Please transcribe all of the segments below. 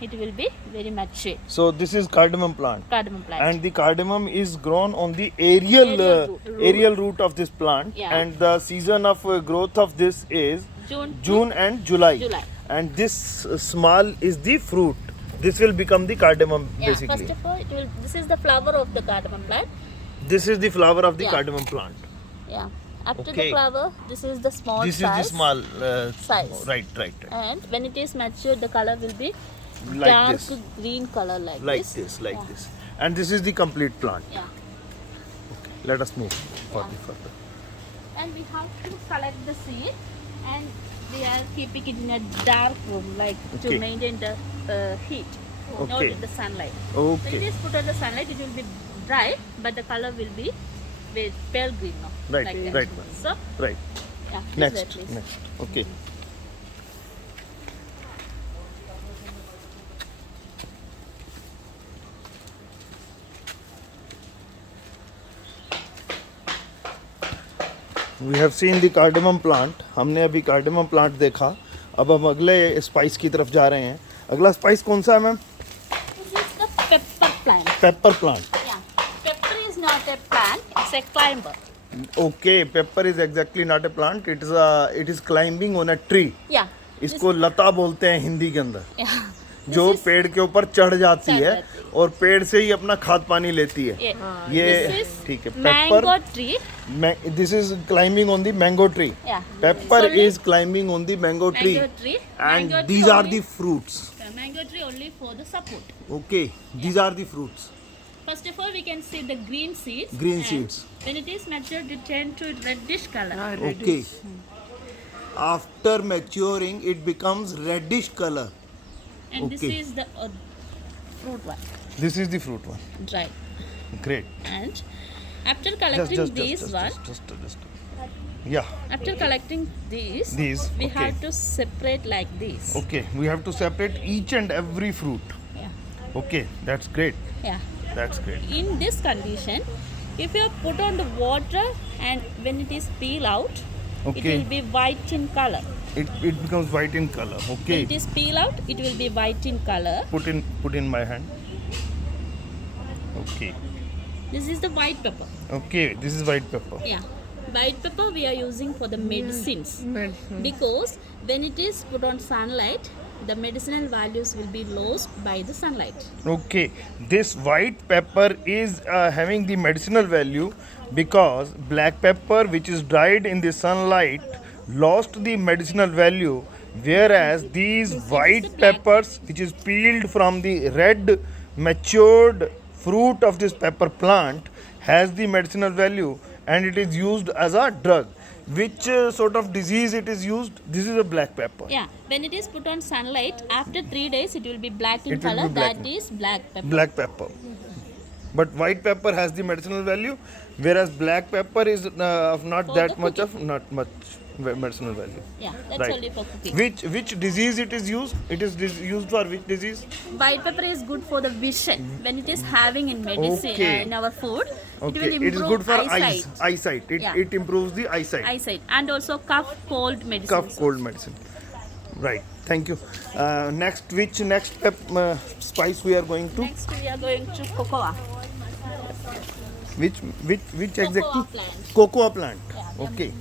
it will be very mature. So this is cardamom plant. Cardamom plant. And the cardamom is grown on the aerial Aerial root of this plant. Yeah. And the season of growth of this is June and July. July. And this small is the fruit. This will become the cardamom basically. First of all, this is the flower of the cardamom plant. This is the flower of the Yeah. cardamom plant. Yeah. After Okay. the flower, this is the small This size. is the small size. Right. And when it is mature, the color will be Like dark this. green color like this. Like Yeah. this. And this is the complete plant. Yeah. Let us move further. And we have to collect the seed, and we are keeping it in a dark room, like Okay. to maintain the heat, not Okay. in the sunlight. When it Okay. is put on the sunlight, it will be dry, but the color will be with pale green now. Right, like that. right. So, Right. yeah, please Next. wait, please. Next. Okay. We have seen the cardamom plant. हमने अभी cardamom plant देखा. अब हम अगले spice की तरफ जा रहे हैं. अगला स्पाइस कौन सा है ma'am? This is the pepper plant. Paper plant. Yeah, pepper is not a plant; it's a climber. Okay, pepper is exactly not a plant. It is climbing on a tree. Yeah. इसको लता बोलते हैं हिंदी के अंदर. Yeah. जो पेड़ के ऊपर चढ़ जाती है जाती है। और पेड़ से ही अपना खाद पानी लेती है. Yeah. ये This is ठीक है. mango tree. This is climbing on the mango tree. Yeah. Pepper It's only is climbing on the mango tree. Mango tree. And Mango tree these are only- the fruits. Mango tree only for the support. Okay, these are the fruits. First of all, we can see the green seeds. Green and seeds. When it is matured, it turn to reddish color. Okay. After maturing, it becomes reddish color. And this okay. is the fruit one, This is the fruit one. dry. Great. And after collecting Just. Yeah. after collecting these, we okay. have to separate like this. Okay, we have to separate each and every fruit. Yeah. Okay, that's great. Yeah. That's great. In this condition, if you put on the water and when it is peel out, it Okay. will be white in color. It becomes white in color. When Okay. it is peel out, it will be white in color. Put in my hand. Okay. This is the white pepper. Okay, this is white pepper. Yeah. White pepper we are using for the medicines. Because when it is put on sunlight, the medicinal values will be lost by the sunlight. Okay, this white pepper is having the medicinal value because black pepper, which is dried in the sunlight, lost the medicinal value, whereas these white peppers, which is peeled from the red matured fruit of this pepper plant, has the medicinal value and it is used as a drug. Which sort of disease it is used? This is a black pepper. Yeah. When it is put on sunlight, after 3 days it will be black in It will color. be black. That is black pepper. Black pepper. But white pepper has the medicinal value, whereas black pepper is of not For that the much cooking. of not much medicinal value. Yeah, that's Right. only for cooking. Which disease it is used? It is used for which disease? White pepper is good for the vision. When it is having in medicine Okay. in our food, it Okay, will improve it is good for eyesight. eyesight. Yeah. It improves the eyesight. Eyesight and also cough, cold medicine. Cough, cold medicine. Right. Thank you. Next, which next spice we are going to? Next we are going to cocoa. Which exactly? Plant. Cocoa plant. Yeah, Okay.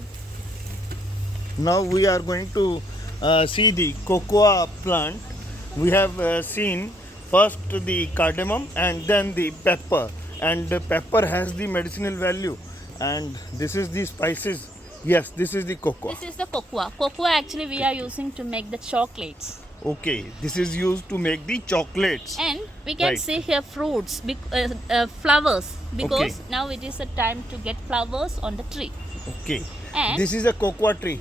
Now we are going to see the cocoa plant. We have seen first the cardamom and then the pepper. And the pepper has the medicinal value. And this is the spices. Yes, this is the cocoa. This is the cocoa. Cocoa actually we are using to make the chocolates. Okay, this is used to make the chocolates. And we can Right. see here fruits, flowers, because Okay. now it is a time to get flowers on the tree. Okay. And This is a cocoa tree.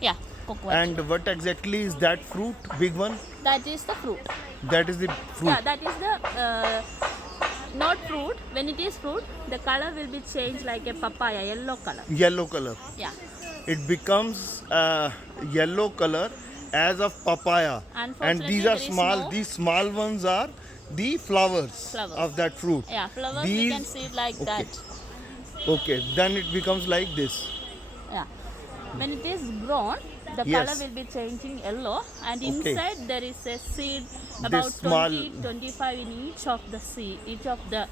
yeah, cocoa. And what exactly is that fruit? Big one? That is the fruit. That is the fruit. Yeah, that is the not fruit. When it is fruit, the color will be changed like a papaya, yellow color. Yellow color. Yeah. It becomes yellow color as of papaya. And Unfortunately, these are there is small. no- These small ones are the flowers, Flowers. of that fruit. Yeah, flowers we These- can see it like okay. that. Okay, then it becomes like this. Yeah. When it is grown, The Yes. color will be changing yellow, and Okay. inside there is a seed about This small- 20-25 in each of the seed, each of the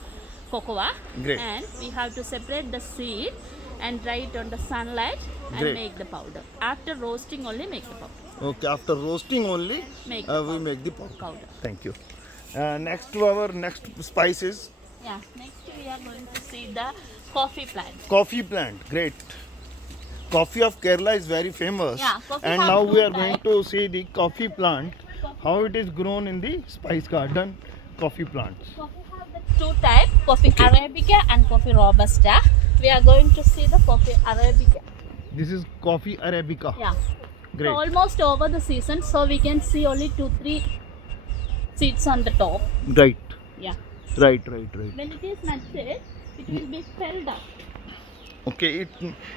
cocoa. Great. And we have to separate the seed and dry it on the sunlight and Great. make the powder. After roasting only make the powder. Okay, after roasting only Make the we powder. make the powder. Powder. Thank you. Next to our next spices, Yeah. Next we are going to see the coffee plant. coffee plant. Great. Coffee of Kerala is very famous. Yeah, coffee And have now we two are going types. to see the coffee plant, how it is grown in the spice garden. Coffee plants. Coffee have the two types, coffee Okay. Arabica and coffee Robusta. We are going to see the coffee Arabica. This is coffee Arabica. Yeah. Great. So almost over the season, so we can see only 2-3 seeds on the top. Right. Yeah. Right. When it is nutted, it will be fell down. Okay,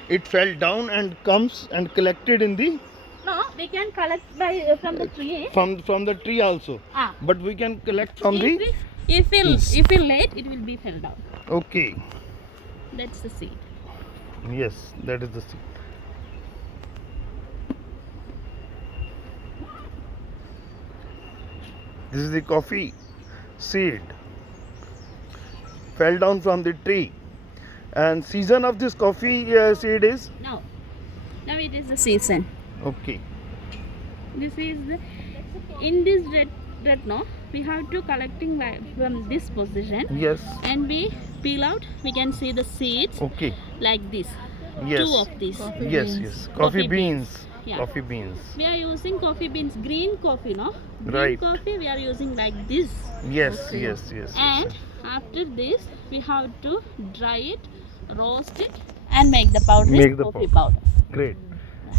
it fell down and comes and collected in the No, we can collect by from the tree. from the tree also. Ah. But we can collect from the If we late, it will be fell down. okay. That's the seed. Yes, that is the seed. This is the coffee seed. Fell down from the tree. And season of this coffee seed is Now it is the season. okay. This is the, in this red no, we have to collecting from this position, Yes. and we peel out. We can see the seeds Okay. like this. Yes. Two of these. Yes. Coffee Coffee beans. Yeah. Coffee beans. We are using coffee beans, green coffee, no? Green Right. coffee we are using like this. Yes. Okay. Yes. And after this, we have to dry it, roast it, and make the powder. Make the coffee powder. powder. Great.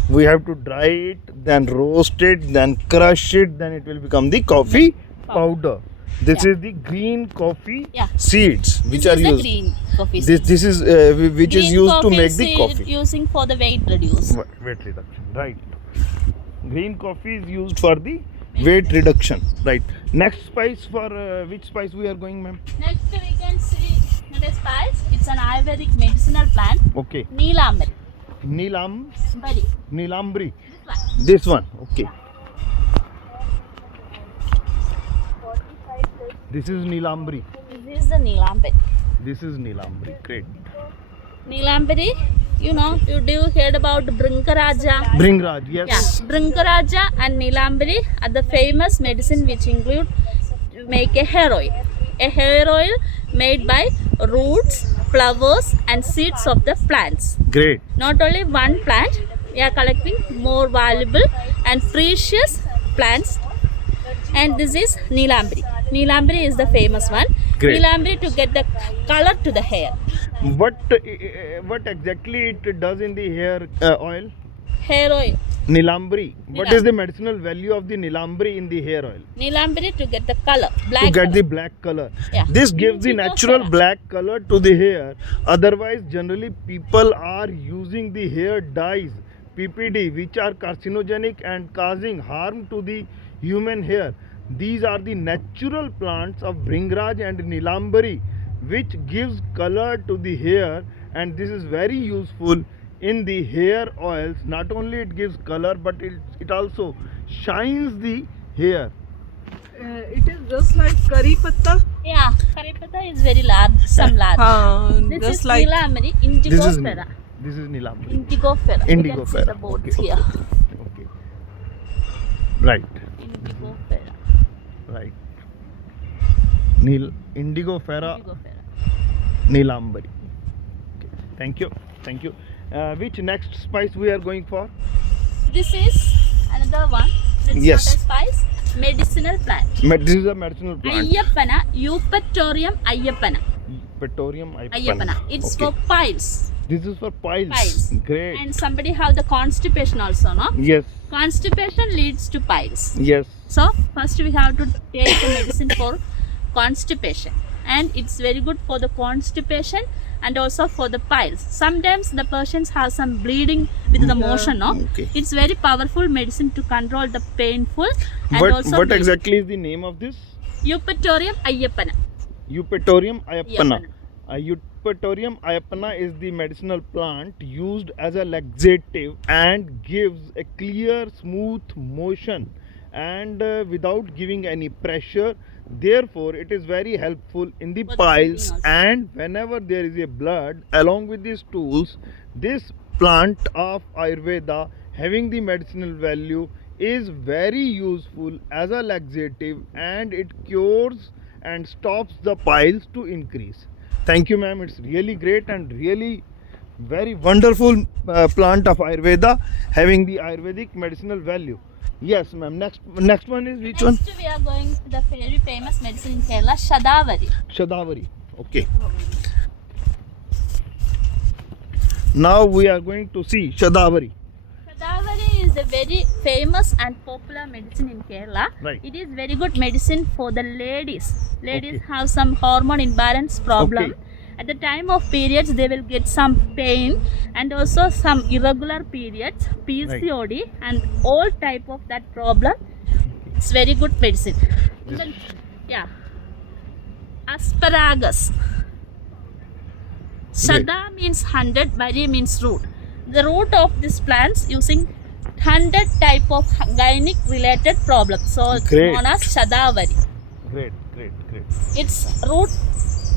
We have to dry it, then roast it, then crush it, then it will become the coffee powder. This Yeah. is the green coffee Yeah. seeds which This are is the used. green coffee. This is which green is used to coffee make the seed coffee. using for the weight reduce. Weight reduction, right? Green coffee is used for the weight reduction, right? Next spice for which spice we are going, ma'am? Next we can see the spice. It's an Ayurvedic medicinal plant. Okay, Neelambari. Neelambri. This one. This one, okay. This is Neelambri. This is the Neelambari. This is Neelambri. Great. Neelambari, you heard about Brinkaraja? Bringraj, yes. Yeah, Brinkaraja and Neelambari are the famous medicine which include make a hair oil. A hair oil made by roots, flowers and seeds of the plants. Great. Not only one plant, we are collecting more valuable and precious plants. And this is Neelambari. Neelambari is the famous one. Great. Neelambari to get the color to the hair. What exactly it does in the hair oil? Hair oil. Nilambri. What Nilambari. is the medicinal value of the Nilambri in the hair oil? Neelambari to get the color, black To get color. the black color. Yeah. This gives the Indigo natural fera. black color to the hair. Otherwise, generally people are using the hair dyes, PPD, which are carcinogenic and causing harm to the human hair. These are the natural plants of Bringraj and Nilambari, which gives color to the hair, and this is very useful in the hair oils. Not only it gives color, but it also shines the hair. It is just like curry patta. Yeah, curry patta is very large, some large. This Just is like Neelambari, indigo This is fera. this is Nilambari. Indigo fera. Indigo you can fera. see the boards Okay, here. okay. Right. Indigo fera. Right. Indigo fera, Indigo fera. Nilambari. Okay. Thank you. Which next spice we are going for? This is another one. That's Yes. not a spice. Medicinal plant. This is a medicinal plant. Ayappana, Eupatorium ayappana. Petorium Ayappana. It's Okay. for piles. This is for piles. Piles. Great. And somebody have the constipation also, no? Yes. Constipation leads to piles. Yes. So first we have to take the medicine for constipation, and it's very good for the constipation and also for the piles. Sometimes the patients have some bleeding with the motion, no? Okay. It's very powerful medicine to control the painful and What also what bleeding. exactly is the name of this? Eupatorium ayappana. Eupatorium ayappana. Ayappana. Eupatorium ayapana is the medicinal plant used as a laxative and gives a clear, smooth motion and without giving any pressure. Therefore, it is very helpful in the For the piles, breathing also. and whenever there is a blood along with these tools, this plant of Ayurveda having the medicinal value is very useful as a laxative, and it cures and stops the piles to increase. Thank you, ma'am. It's really great and really very wonderful plant of Ayurveda having the Ayurvedic medicinal value. Yes, ma'am. Next one is which one? Next, we are going to the very famous medicine in Kerala, Shadavari. Shadavari. Okay. Now we are going to see Shadavari. Shadavari is a very famous and popular medicine in Kerala. Right. It is very good medicine for the ladies. Ladies Okay. have some hormone imbalance problem. Okay. At the time of periods, they will get some pain and also some irregular periods, PCOD, and all type of that problem. It's very good medicine. Then, yeah. Asparagus. Shada means 100, Vari means root. The root of these plants using 100 type of gynec related problems. So it's Great. known as Shadavari. Great. Its root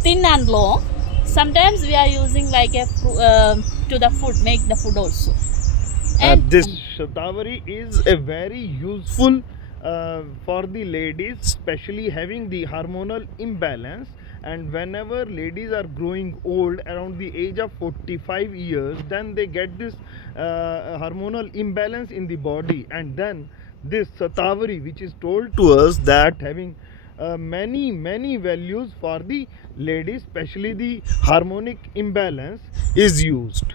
thin and long. Sometimes we are using like a to the food, make the food also. And This Shadavari is a very useful for the ladies, especially having the hormonal imbalance. And whenever ladies are growing old around the age of 45 years, then they get this hormonal imbalance in the body, and then this Shatavari, which is told to us that having many values for the ladies, especially the harmonic imbalance, is used.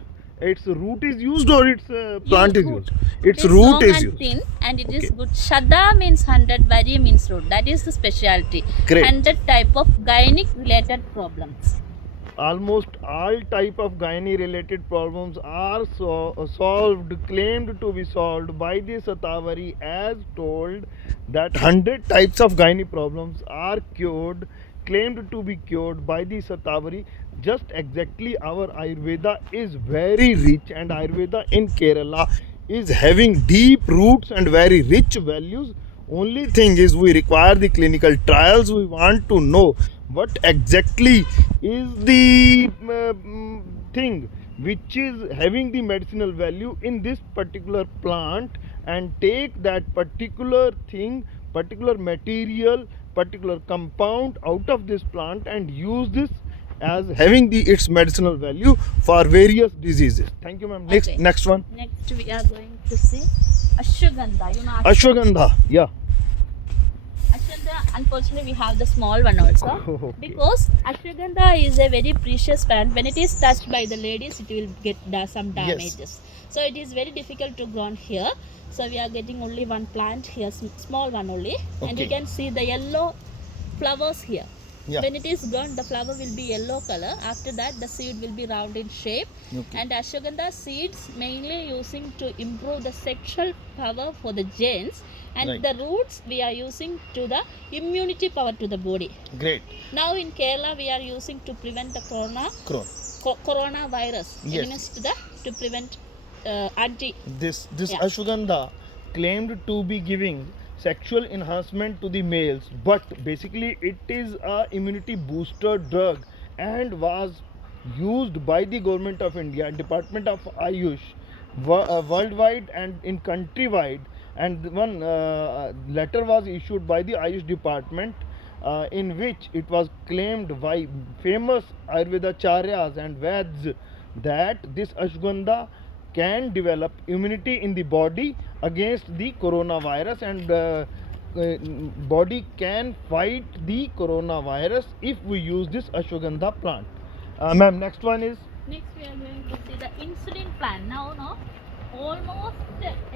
Its root is used, or its plant is used? Its it is root long is and used. thin, and it is Okay. good. Shada means 100, Vari means root. That is the specialty. Great. 100 type of gynec related problems. Almost all type of gynae related problems are solved, claimed to be solved by the Shatavari, as told that 100 types of gynae problems are cured, claimed to be cured by the Shatavari. Just exactly, our Ayurveda is very rich, and Ayurveda in Kerala is having deep roots and very rich values. Only thing is, we require the clinical trials. We want to know what exactly is the thing which is having the medicinal value in this particular plant, and take that particular thing, particular material, particular compound out of this plant and use this as having its medicinal value for various diseases. Thank you, ma'am. Okay. Next one. Next, we are going to see Ashwagandha. You know Ashwagandha. Yeah. Ashwagandha, unfortunately, we have the small one also. Okay. Because Ashwagandha is a very precious plant. When it is touched by the ladies, it will get some damages. So it is very difficult to grow here. So we are getting only one plant here, small one only. And you Okay. can see the yellow flowers here. Yeah. When it is grown, the flower will be yellow color. After that, the seed will be round in shape. Okay. And Ashwagandha seeds mainly using to improve the sexual power for the gents. And Right. the roots we are using to the immunity power to the body. Great. Now in Kerala, we are using to prevent the coronavirus. Yes. Against to prevent This Yeah. ashwagandha claimed to be giving sexual enhancement to the males, but basically it is a immunity booster drug, and was used by the government of India, Department of Ayush, worldwide and in countrywide. And one letter was issued by the Ayush department, in which it was claimed by famous Ayurveda charyas and Veds that this ashwagandha can develop immunity in the body against the coronavirus, and body can fight the coronavirus if we use this ashwagandha plant. Ma'am, next one is Next, we are going to see the insulin plant. Now, no, almost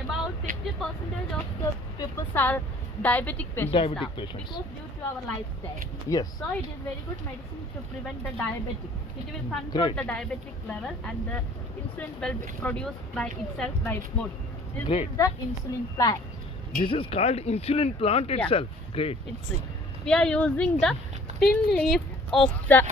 about 50% of the people are diabetic patients Diabetic now, patients. because due to our lifestyle. yes. So it is very good medicine to prevent the diabetic. It will control Great. the diabetic level, and the insulin will be produced by itself by body. This Great. is the insulin plant. This is called insulin plant Yeah. itself. Great. We are using the thin leaf of the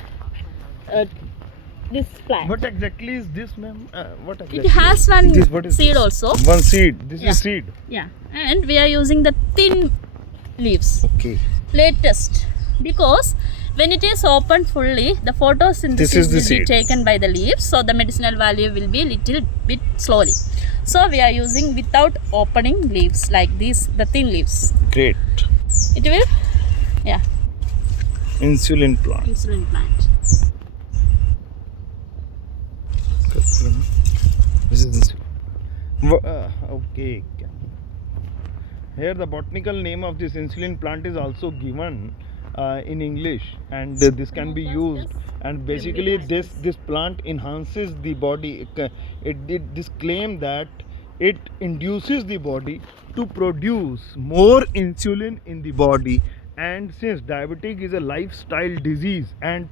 this plant. What exactly is this, ma'am? What exactly? It has one This, what is seed this? also. One seed. This Yeah. is seed. Yeah, and we are using the thin leaves. Okay. Latest, because when it is opened fully, the This photosynthesis is the will be seed. taken by the leaves, so the medicinal value will be little bit slowly. So we are using without opening leaves like these, the thin leaves. Great. It will, yeah, Insulin plant. insulin plant. This is insulin. Okay. Here the botanical name of this insulin plant is also given in English, and this can be used. And basically, this plant enhances the body. This claim that it induces the body to produce more insulin in the body. And since diabetic is a lifestyle disease, and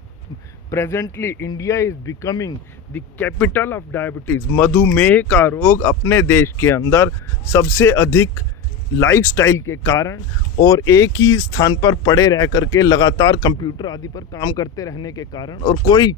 presently India is becoming the capital of diabetes, मधुमेह का रोग अपने देश के अंदर सबसे अधिक lifestyle के कारण और एक ही स्थान पर पड़े रह करके लगातार कंप्यूटर आदि पर काम करते रहने के कारण और कोई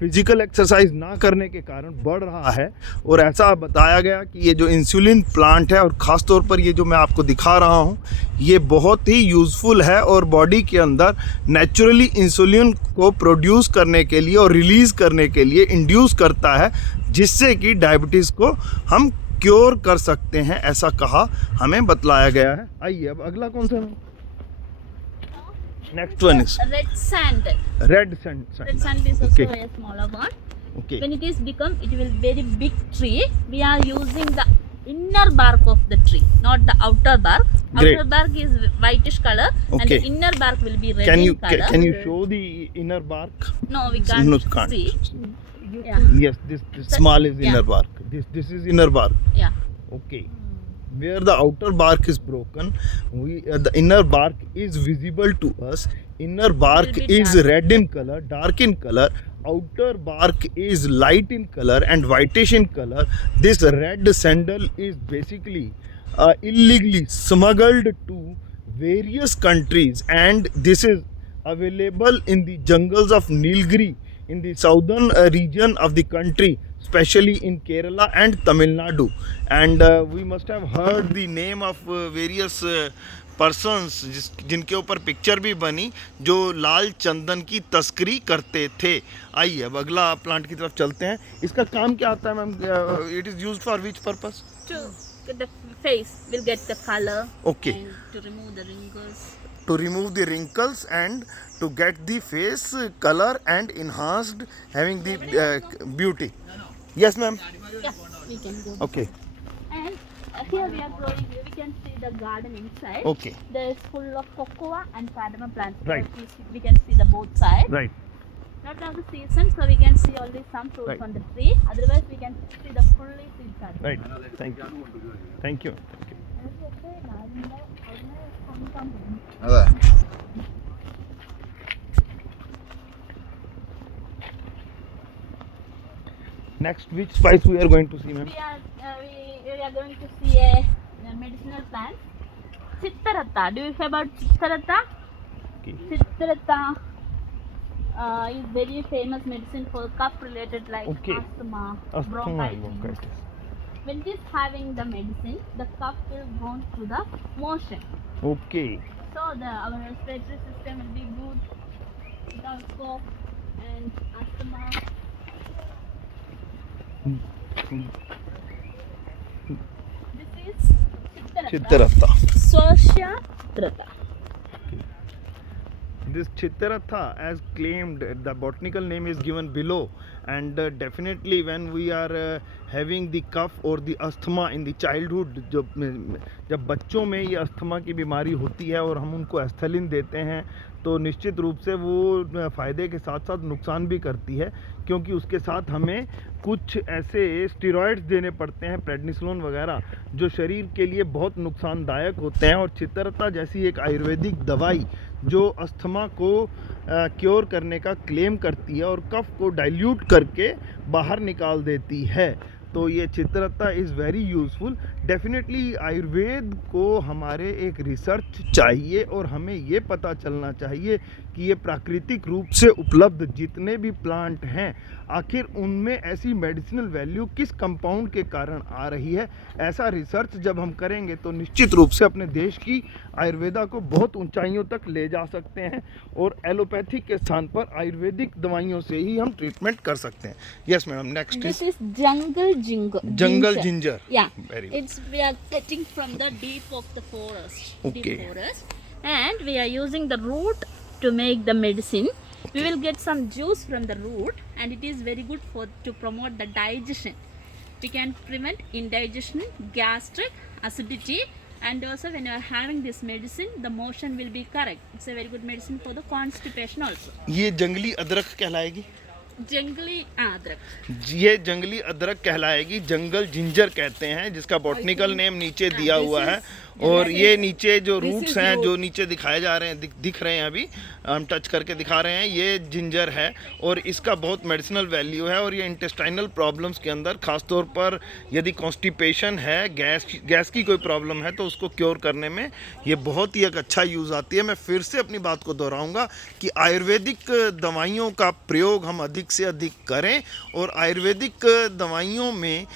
फिजिकल एक्सरसाइज ना करने के कारण बढ़ रहा है। और ऐसा बताया गया कि ये जो इंसुलिन प्लांट है, और ख़ास तौर पर ये जो मैं आपको दिखा रहा हूँ, ये बहुत ही यूज़फुल है और बॉडी के अंदर नेचुरली इंसुलिन को प्रोड्यूस करने के लिए और रिलीज़ करने के लिए इंड्यूस करता है, जिससे कि डायबिटीज़ को हम क्योर कर सकते हैं, ऐसा कहा हमें बतलाया गया है। आइए अब अगला कौन सा है? Next one is Red sandal. Red sand. Red sandal is also a smaller one. Okay When it is become, it will very big tree. We are using the inner bark of the tree, not the outer bark. Great. Outer bark is whitish color, and Okay. the inner bark will be red can in you color. Can you show the inner bark? No, we can't, No, can't. see. Yeah, Yes, this small is Yeah. inner bark. This is inner bark. yeah. Okay. Where the outer bark is broken, the inner bark is visible to us. Inner bark Will be is dark. red in color, dark in color. Outer bark is light in color and whitish in color. This red sandal is basically illegally smuggled to various countries, and this is available in the jungles of Nilgiri in the southern region of the country, especially in Kerala and Tamil Nadu. And we must have heard the name of various persons जिनके ऊपर picture भी बनी, जो लाल चंदन की तस्करी करते थे। आइए अब अगला प्लांट की तरफ चलते हैं। इसका काम क्या आता है ma'am? It is used for which purpose? To get the face will get the color. Okay. And to remove the wrinkles. To remove the wrinkles and to get the face color and enhanced, having the beauty. Yes, ma'am. Yeah, we can go. Okay. And here we are growing. We can see the garden inside. Okay. There is full of cocoa and cardamom plants. Right. We can see the both sides. Right. Not now the season, so we can see only some fruits Right. on the tree. Otherwise, we can see the fully seeds are there. Right. Thank you. Thank you. അതെ Next, which spice we are going to see, ma'am? We are going to see a medicinal plant. Chittaratta. Do you hear about Chittaratta? Okay. Chittaratta is very famous medicine for cough related like Okay. asthma, Asthma, bronchitis. bronchitis. When it is having the medicine, the cough will go through the motion. Okay. So our respiratory system will be good without cough and asthma. This is Chittaratta. Swashatrata. This Chittaratha, as claimed, the botanical name is given below, and definitely when we are having the cough or the asthma in the childhood, जब बच्चों में ये asthma की बीमारी होती है और हम उनको एस्थलीन देते हैं, तो निश्चित रूप से वो फ़ायदे के साथ साथ नुकसान भी करती है, क्योंकि उसके साथ हमें कुछ ऐसे स्टेरॉइड्स देने पड़ते हैं, प्रेडनिसोलोन वगैरह, जो शरीर के लिए बहुत नुकसानदायक होते हैं। और चित्तरता जैसी एक आयुर्वेदिक दवाई जो अस्थमा को क्योर करने का क्लेम करती है और कफ को डाइल्यूट करके बाहर निकाल देती है, तो ये चित्तरता is very useful. Definitely Ayurveda को हमारे एक रिसर्च चाहिए और हमें ये पता चलना चाहिए कि ये प्राकृतिक रूप से उपलब्ध जितने भी प्लांट हैं आखिर उनमें ऐसी मेडिसिनल वैल्यू किस कंपाउंड के कारण आ रही है। ऐसा रिसर्च जब हम करेंगे तो निश्चित रूप से अपने देश की आयुर्वेदा को बहुत ऊंचाइयों तक ले जा सकते हैं और एलोपैथिक के स्थान पर आयुर्वेदिक दवाइयों से ही हम ट्रीटमेंट कर सकते हैं। Yes madam, next This is is jungle jungle ginger. Yeah, Very good. it's we are getting from the deep of the forest. Okay. Deep forest, and we are using the root to make the medicine. We will get some juice from the root, and it is very good for to promote the digestion. We can prevent indigestion, gastric, acidity, and also when you are having this medicine, the motion will be correct. It's a very good medicine for the constipation also. ये जंगली अदरक कहलाएगी। Jungly adrak. ये जंगली अदरक कहलाएगी, जंगल ginger कहते हैं, जिसका बॉटनिकल नेम नीचे दिया हुआ है। और ये नीचे जो रूट्स हैं जो नीचे दिखाए जा रहे हैं दिख रहे हैं, अभी हम टच करके दिखा रहे हैं, ये जिंजर है और इसका बहुत मेडिसिनल वैल्यू है। और ये इंटेस्टाइनल प्रॉब्लम्स के अंदर खासतौर पर यदि कॉन्स्टिपेशन है, गैस की कोई प्रॉब्लम है तो उसको क्योर करने में ये बहुत ही एक अच्छा यूज़ आती है। मैं फिर से अपनी बात को दोहराऊंगा कि आयुर्वेदिक दवाइयों का प्रयोग हम अधिक से अधिक करें और आयुर्वेदिक दवाइयों में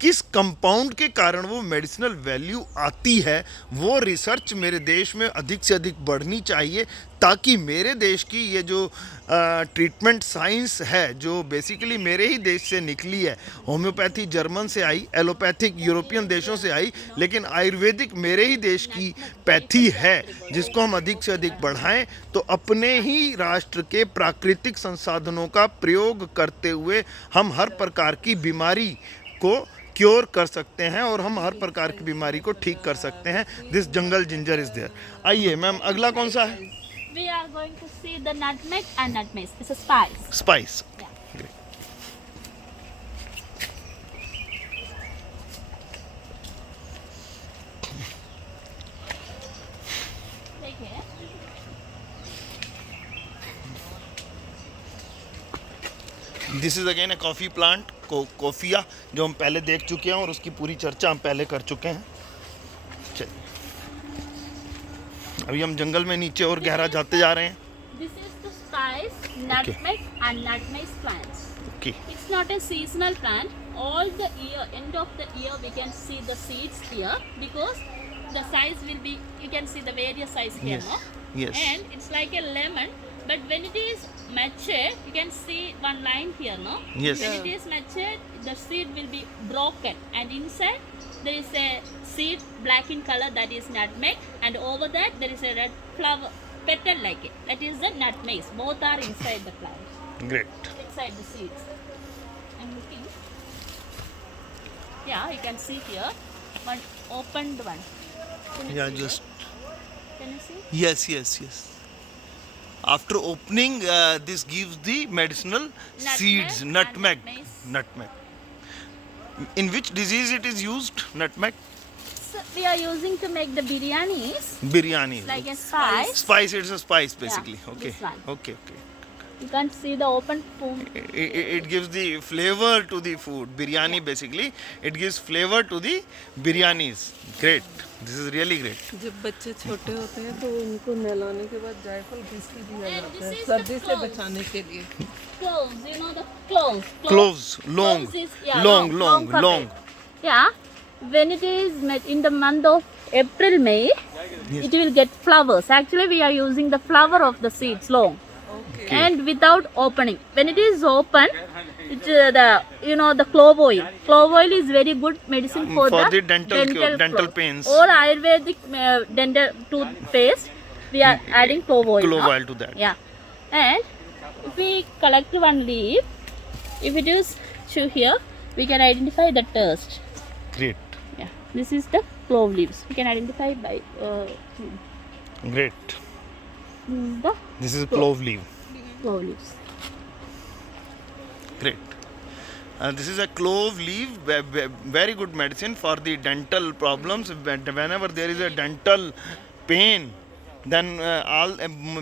किस कंपाउंड के कारण वो मेडिसिनल वैल्यू आती है वो रिसर्च मेरे देश में अधिक से अधिक बढ़नी चाहिए, ताकि मेरे देश की ये जो ट्रीटमेंट साइंस है जो बेसिकली मेरे ही देश से निकली है, होम्योपैथी जर्मन से आई, एलोपैथिक यूरोपियन देशों से आई, लेकिन आयुर्वेदिक मेरे ही देश की पैथी है, जिसको हम अधिक से अधिक बढ़ाएं तो अपने ही राष्ट्र के प्राकृतिक संसाधनों का प्रयोग करते हुए हम हर प्रकार की बीमारी को क्योर कर सकते हैं और हम हर प्रकार की बीमारी को ठीक कर सकते हैं। This jungle ginger is there. आइए मैम, अगला कौन सा है? We are going to see the nutmeg and nutmeg. It's a spice. Spice. Yeah. देखिए, this is again a coffee plant, coffea, जो हम पहले देख चुके हैं और उसकी पूरी चर्चा हम पहले कर चुके हैं। चलिए अभी हम जंगल में नीचे और गहरा जाते जा रहे हैं। this is the spice, nutmeg and nutmeg plants. Okay, It's not a seasonal plant. All the year, end of the year, we can see the seeds here because the size will be. You can see the various size here, Yes. no? Yes. And it's like a lemon, but when it is mature, you can see one line here, no? Yes. When it is mature, the seed will be broken, and inside there is a seed black in color, that is nutmeg, and over that there is a red flower petal like it. That is the nutmeg. Both are inside the plant, great. inside the seeds. I'm looking. Yeah, you can see here one opened one. Can you या see just that? Can you see? yes, yes, yes. After opening, this gives the medicinal seeds, and nutmeg. nutmeg. Nutmeg. In which disease it is used? Nutmeg. So we are using to make the biryanis, Biryani. like a spice. Spice. It's a spice basically. Yeah, Okay. this one. Okay. Okay. You can't see the open spoon. It gives the flavor to the food. Biryani basically. It gives flavor to the biryanis. Great. This is really great. जब बच्चे छोटे होते हैं तो उनको नहलाने के बाद जायफल घिस के दिया And जाता है this is सर्दी the से cloves. बचाने के लिए। Cloves, you know the cloves. Cloves. Long. Cloves is, yeah, Long. puppet. Yeah, when it is in the month of April, May, it will get flowers. Actually, we are using the flower of the seeds long. Okay. And without opening. When it is open, it the clove oil. Clove oil is very good medicine for the dental clove. pains. Or Ayurvedic dental toothpaste, we are adding clove oil. Clove no? oil to that. Yeah. And if we collect one leaf, if it is chew here, we can identify the taste. Great. Yeah. This is the clove leaves. We can identify by Great. the This is clove leaf. clove leaves. Great. This is a clove leaf, very good medicine for the dental problems. Whenever there is a dental pain, then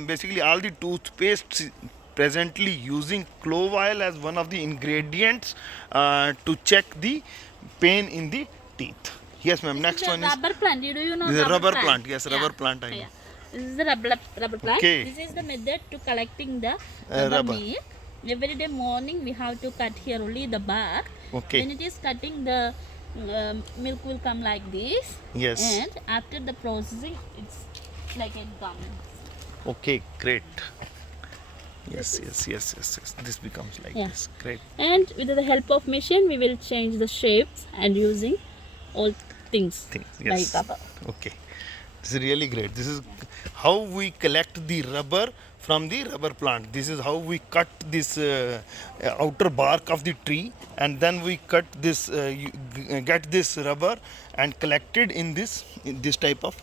basically all the toothpastes presently using clove oil as one of the ingredients to check the pain in the teeth. Yes, ma'am. Next The one is rubber plant. Do you know this is a rubber plant? plant. Yes, rubber plant. I know. Yeah. This is the rubber plant. Okay. This is the method to collecting the Rubber. rubber milk. Every day morning we have to cut here only the bark. Okay. When it is cutting, the milk will come like this. Yes. And after the processing, it's like a gum. Okay, great. Yes. This becomes like Yeah. this. Great. And with the help of machine, we will change the shapes and using all things Yes. like rubber. Okay. This is really great. This is how we collect the rubber from the rubber plant. This is how we cut this outer bark of the tree, and then we cut this, get this rubber and collect it in this type of